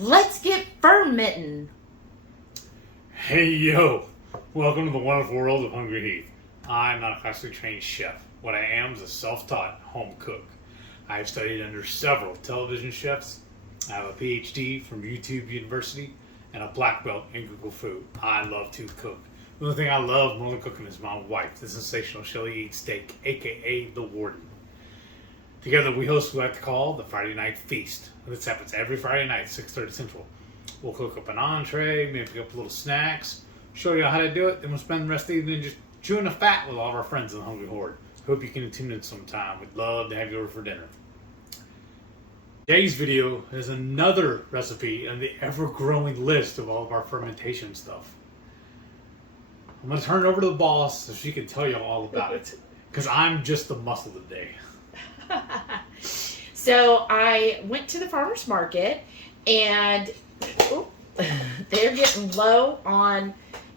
Let's get fermenting. Hey yo, welcome to the wonderful world of HungryHeath. I'm not a classically trained chef. What I am is a self-taught home cook. I have studied under several television chefs. I have a PhD from YouTube University and a black belt in Google Food. I love to cook. The only thing I love more than cooking is my wife, the sensational Shelly Eats Steak, aka the Warden. Together we host what I like to call the Friday Night Feast. This happens every Friday night, 6:30 Central. We'll cook up an entree, maybe pick up little snacks, show you how to do it, then we'll spend the rest of the evening just chewing the fat with all of our friends in the HungryHorde. Hope you can tune in sometime. We'd love to have you over for dinner. Today's video is another recipe on the ever-growing list of all of our fermentation stuff. I'm going to turn it over to the boss so she can tell you all about it, because I'm just the muscle today. So I went to the farmer's market and they're getting low on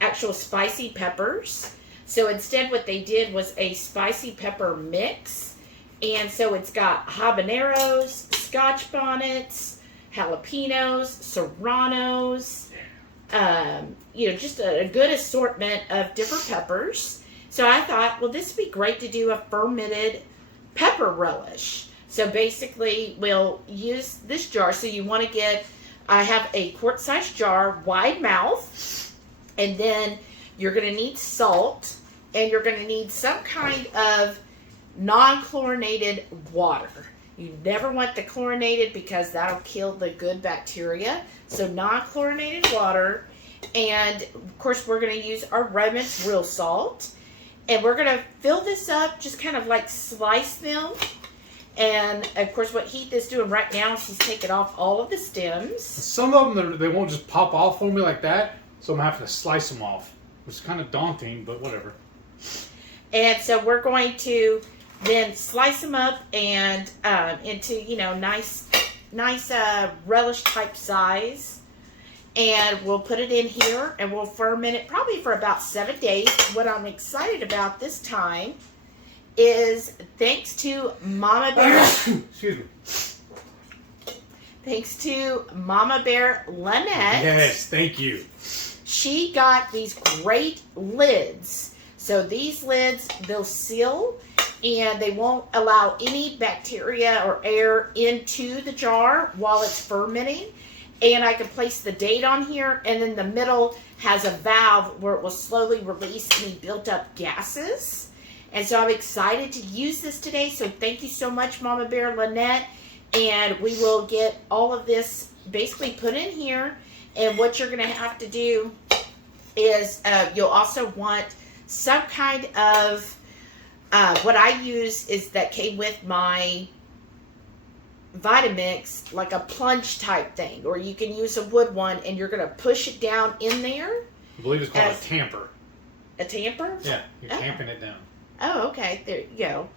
actual spicy peppers. So instead what they did was a spicy pepper mix. And so it's got habaneros, scotch bonnets, jalapenos, serranos, just a good assortment of different peppers. So I thought, well, this would be great to do a fermented pepper relish. So basically we'll use this jar. So you want to get, I have a quart-sized jar, wide mouth, and then you're going to need salt, and you're going to need some kind of non-chlorinated water. You never want the chlorinated because that'll kill the good bacteria. So non-chlorinated water, and of course we're going to use our Redmond's real salt, and we're going to fill this up, just kind of like slice them. And of course what Heath is doing right now is he's taking off all of the stems. Some of them, they won't just pop off for me like that, so I'm having to slice them off, which is kind of daunting, but whatever. And so we're going to then slice them up and into, nice relish type size. And we'll put it in here and we'll ferment it probably for about 7 days. What I'm excited about this time is thanks to Mama Bear. Excuse me. Thanks to Mama Bear Lynette. Yes, thank you. She got these great lids. So these lids, they'll seal and they won't allow any bacteria or air into the jar while it's fermenting. And I can place the date on here, and then the middle has a valve where it will slowly release any built up gases. And so I'm excited to use this today. So thank you so much, Mama Bear Lynette. And we will get all of this basically put in here. And what you're going to have to do is you'll also want some kind of, what I use is that came with my Vitamix, like a plunge type thing, or you can use a wood one, and you're going to push it down in there. I believe it's called a tamper. A tamper? Yeah, you're tamping it down. Oh, okay. There you go.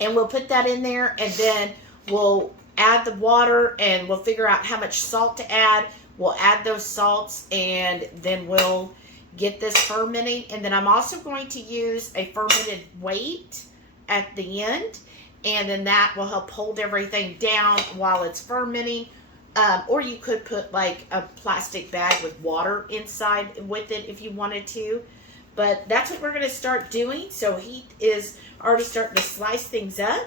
And we'll put that in there, and then we'll add the water, and we'll figure out how much salt to add. We'll add those salts, and then we'll get this fermenting. And then I'm also going to use a fermented weight at the end. And then that will help hold everything down while it's fermenting. Or you could put like a plastic bag with water inside with it if you wanted to. But that's what we're going to start doing. So Heath is already starting to slice things up.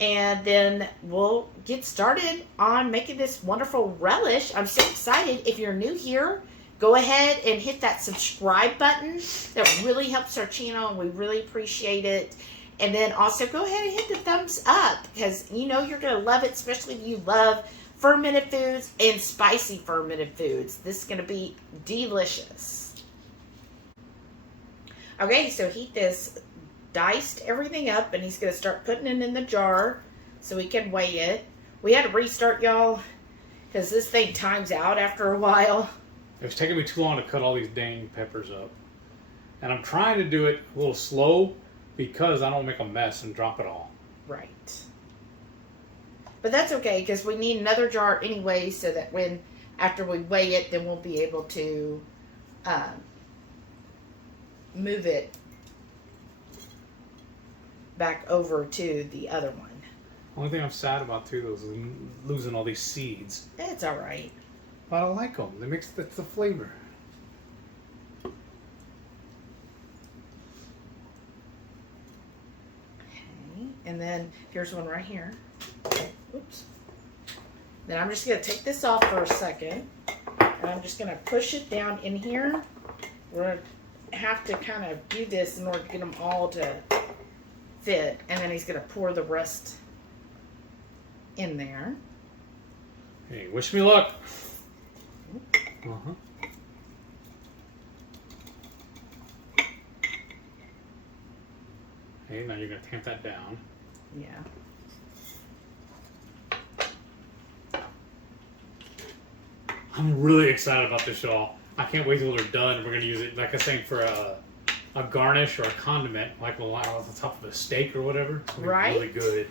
And then we'll get started on making this wonderful relish. I'm so excited. If you're new here, go ahead and hit that subscribe button. That really helps our channel, and we really appreciate it. And then also go ahead and hit the thumbs up, because you're going to love it, especially if you love fermented foods and spicy fermented foods. This is going to be delicious. Okay, so Heath has diced everything up, and he's going to start putting it in the jar so we can weigh it. We had to restart, y'all, because this thing times out after a while. It was taking me too long to cut all these dang peppers up. And I'm trying to do it a little slow, because I don't make a mess and drop it all. Right. But that's okay, because we need another jar anyway, so that after we weigh it, then we'll be able to move it back over to the other one. Only thing I'm sad about too though is losing all these seeds. That's all right. But I like them. That's the flavor. Okay, and then here's one right here. Oops. Then I'm just going to take this off for a second. And I'm just going to push it down in here. We're going to have to kind of do this in order to get them all to fit. And then he's going to pour the rest in there. Hey, wish me luck. Uh-huh. Hey, now you're going to tamp that down. Yeah. I'm really excited about this, y'all. I can't wait till they're done. We're going to use it, like I was saying, for a garnish or a condiment, like on the top of a steak or whatever. It's gonna be Right? really good.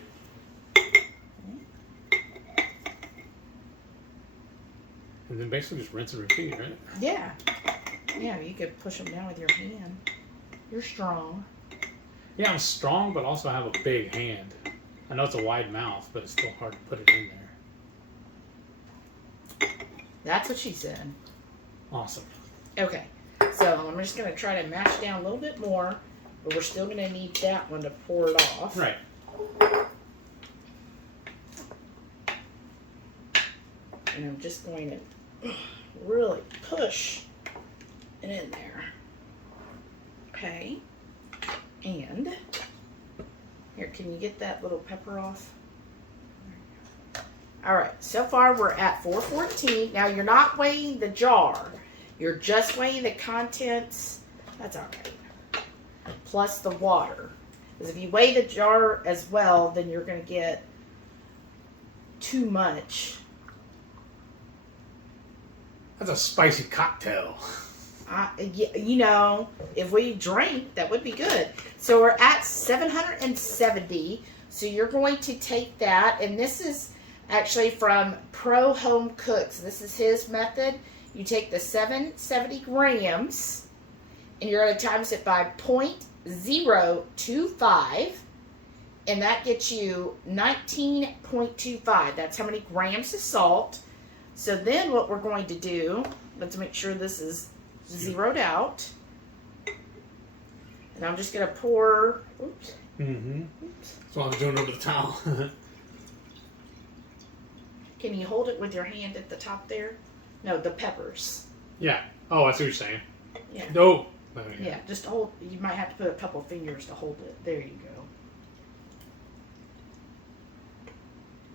And then basically just rinse and repeat, right? Yeah. Yeah, you could push them down with your hand. You're strong. Yeah, I'm strong, but also have a big hand. I know it's a wide mouth, but it's still hard to put it in there. That's what she said. Awesome. Okay, so I'm just going to try to mash down a little bit more, but we're still going to need that one to pour it off. Right. And I'm just going to really push it in there. Okay. And here, can you get that little pepper off? All right, so far we're at 414. Now you're not weighing the jar. You're just weighing the contents. That's all right. Plus the water. Because if you weigh the jar as well, then you're going to get too much. That's a spicy cocktail. You know, if we drank, that would be good. So we're at 770. So you're going to take that, and this is actually from Pro Home Cooks. This is his method. You take the 770 grams, and you're going to times it by 0.025, and that gets you 19.25. That's how many grams of salt. So then what we're going to do, let's make sure this is zeroed out. And I'm just going to pour, oops. Mm-hmm. Oops. That's what I'm doing over the towel. Can you hold it with your hand at the top there? No, the peppers. Yeah. Oh, I see what you're saying. Yeah. Oh. Yeah, just hold, you might have to put a couple fingers to hold it. There you go.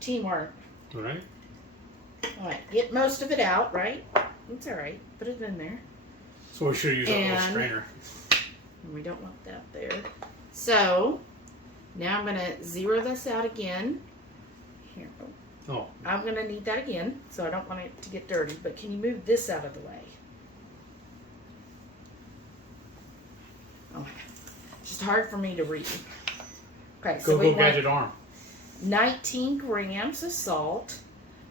Teamwork. All right. All right, get most of it out, right? It's all right. Put it in there. So we should use a little strainer. And we don't want that there. So, now I'm going to zero this out again. Here. Oh. I'm going to need that again, so I don't want it to get dirty. But can you move this out of the way? Oh my God. It's just hard for me to read. Okay, so we Go want gadget arm. 19 grams of salt.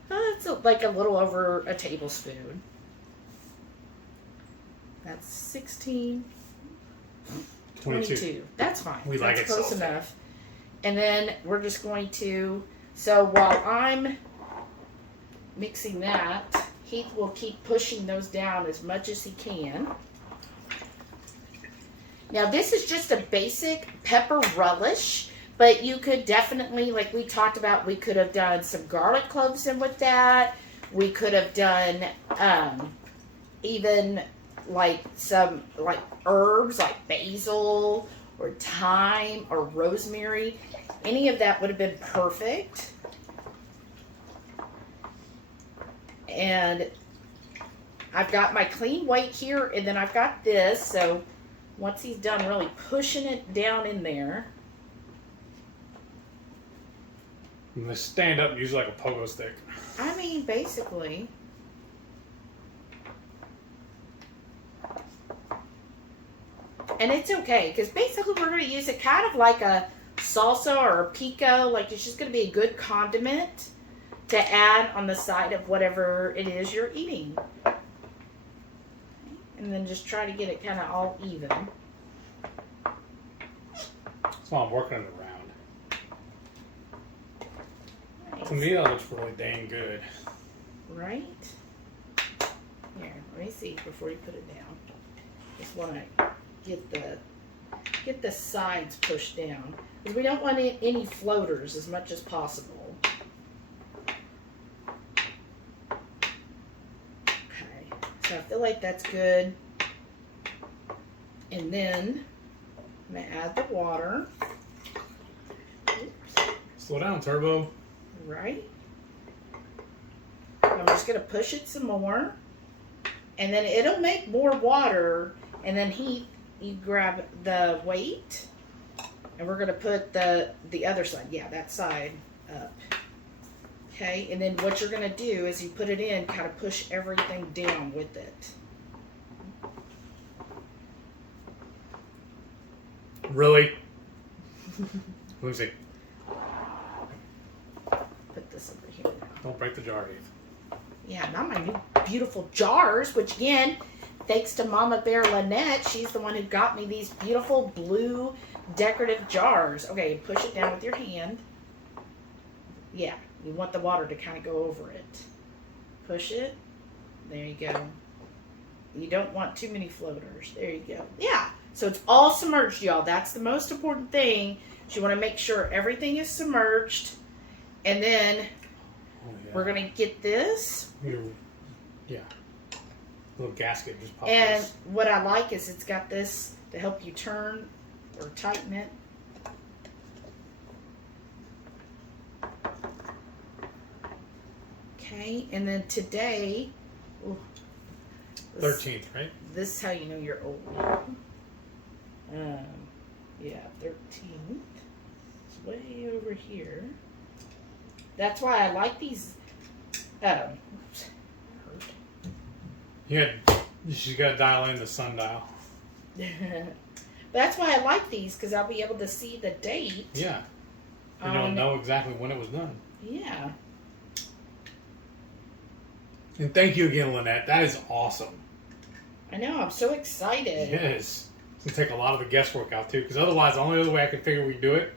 That's like a little over a tablespoon. That's 16, 22. That's fine. We like it close salty. enough. And then we're just going to, so while I'm mixing that, Heath will keep pushing those down as much as he can. Now this is just a basic pepper relish, but you could definitely, like we talked about, we could have done some garlic cloves in with that. We could have done even like some like herbs like basil or thyme or rosemary. Any of that would have been perfect. And I've got my clean white here, and then I've got this, so once he's done really pushing it down in there. I'm going to stand up and use it like a pogo stick. I mean, basically. And it's okay, because basically we're going to use it kind of like a salsa or a pico. Like, it's just going to be a good condiment to add on the side of whatever it is you're eating. And then just try to get it kind of all even. That's why I'm working it around. Nice. To me, that looks really dang good. Right? Here, let me see before you put it down. Just want to get the sides pushed down because we don't want any floaters as much as possible. Okay, so I feel like that's good. And then I'm gonna add the water. Oops. Slow down, Turbo. Right. I'm just gonna push it some more, and then it'll make more water. And then you grab the weight, and we're gonna put the other side, yeah, that side up. Okay, and then what you're gonna do is you put it in, kind of push everything down with it. Really? Let me see. Put this over here now. Don't break the jar, Heath. Yeah, not my new beautiful jars, which again, thanks to Mama Bear Lynette, she's the one who got me these beautiful blue decorative jars. Okay, push it down with your hand. Yeah, you want the water to kind of go over it. Push it. There you go. You don't want too many floaters. There you go. Yeah, so it's all submerged, y'all. That's the most important thing. You want to make sure everything is submerged. And then we're going to get this. Yeah. Little gasket just pops. And what I like is it's got this to help you turn or tighten it. Okay, and then today, 13th, right? This is how you know you're old. Yeah, 13th. It's way over here. That's why I like these. She's got to dial in the sundial. That's why I like these, because I'll be able to see the date. Yeah. And you'll know exactly when it was done. Yeah. And thank you again, Lynette. That is awesome. I know. I'm so excited. Yes. It's going to take a lot of the guesswork out, too, because otherwise, the only other way I could figure we'd do it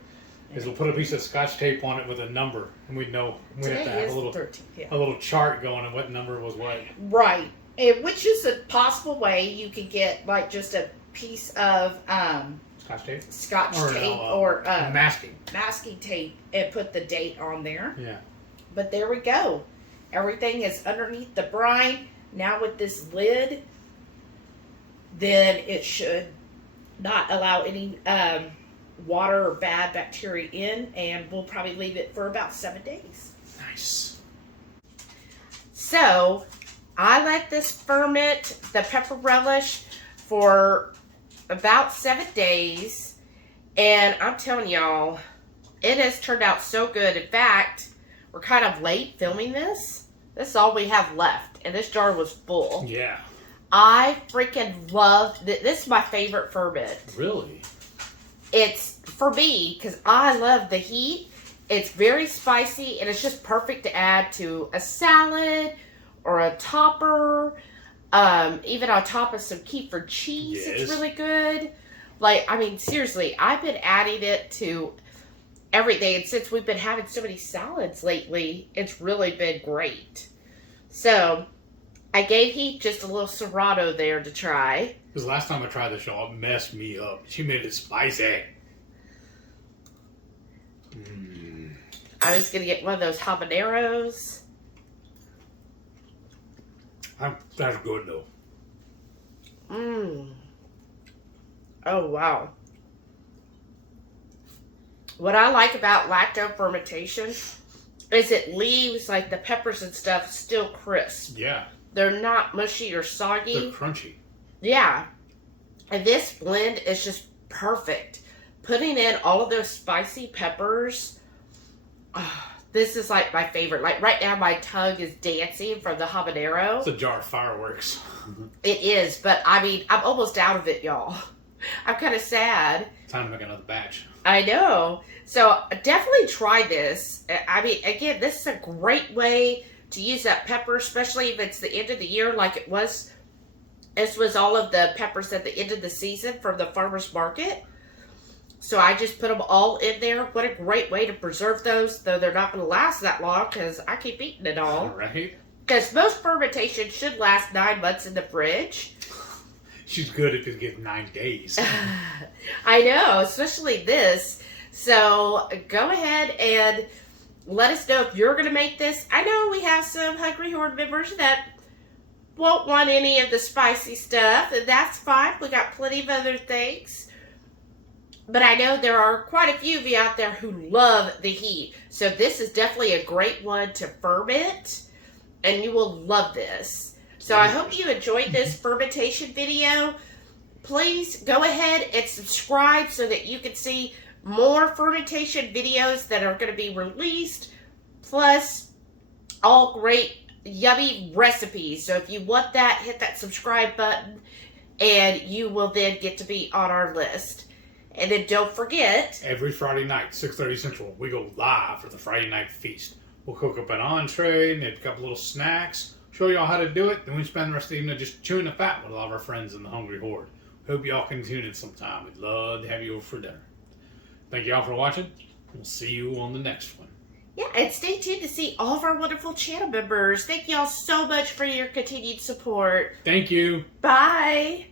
is we'll put a piece of Scotch tape on it with a number, and we'd know. We'd have to have a little chart going on what number was what. Right. Which is a possible way you could get, like, just a piece of Scotch tape or masking tape and put the date on there. Yeah. But there we go. Everything is underneath the brine. Now with this lid, then it should not allow any water or bad bacteria in, and we'll probably leave it for about 7 days. Nice. So I let this ferment the pepper relish for about 7 days, and I'm telling y'all, it has turned out so good. In fact, we're kind of late filming this. This is all we have left, and this jar was full. Yeah. I freaking love this. This is my favorite ferment. Really? It's for me because I love the heat. It's very spicy, and it's just perfect to add to a salad or a topper. Even on top of some kefir cheese, yes. It's really good. Like, I mean, seriously, I've been adding it to everything, and since we've been having so many salads lately, it's really been great. So, I gave Heath just a little serrato there to try. Because last time I tried this, y'all, it messed me up. She made it spicy. I was going to get one of those habaneros. That's good, though. Oh, wow. What I like about lacto fermentation is it leaves, like, the peppers and stuff still crisp. Yeah. They're not mushy or soggy. They're crunchy. Yeah. And this blend is just perfect. Putting in all of those spicy peppers, this is, like, my favorite. Like, right now my tongue is dancing from the habanero. It's a jar of fireworks. It is, but, I mean, I'm almost out of it, y'all. I'm kind of sad. Time to make another batch. I know. So definitely try this. I mean, again, this is a great way to use that pepper, especially if it's the end of the year like it was. This was all of the peppers at the end of the season from the farmer's market. So I just put them all in there. What a great way to preserve those, though they're not going to last that long because I keep eating it all. Right. Because most fermentation should last 9 months in the fridge. She's good if it gets 9 days. I know, especially this. So go ahead and let us know if you're going to make this. I know we have some HungryHorde members that won't want any of the spicy stuff, and that's fine. We got plenty of other things. But I know there are quite a few of you out there who love the heat. So this is definitely a great one to ferment, and you will love this. So I hope you enjoyed this fermentation video. Please go ahead and subscribe so that you can see more fermentation videos that are going to be released, plus all great yummy recipes. So if you want that, hit that subscribe button and you will then get to be on our list. And then don't forget, every Friday night, 6:30 Central, we go live for the Friday night feast. We'll cook up an entree, maybe a couple little snacks, show y'all how to do it, then we spend the rest of the evening just chewing the fat with all of our friends in the Hungry Horde. Hope y'all can tune in sometime. We'd love to have you over for dinner. Thank y'all for watching. We'll see you on the next one. Yeah, and stay tuned to see all of our wonderful channel members. Thank y'all so much for your continued support. Thank you. Bye.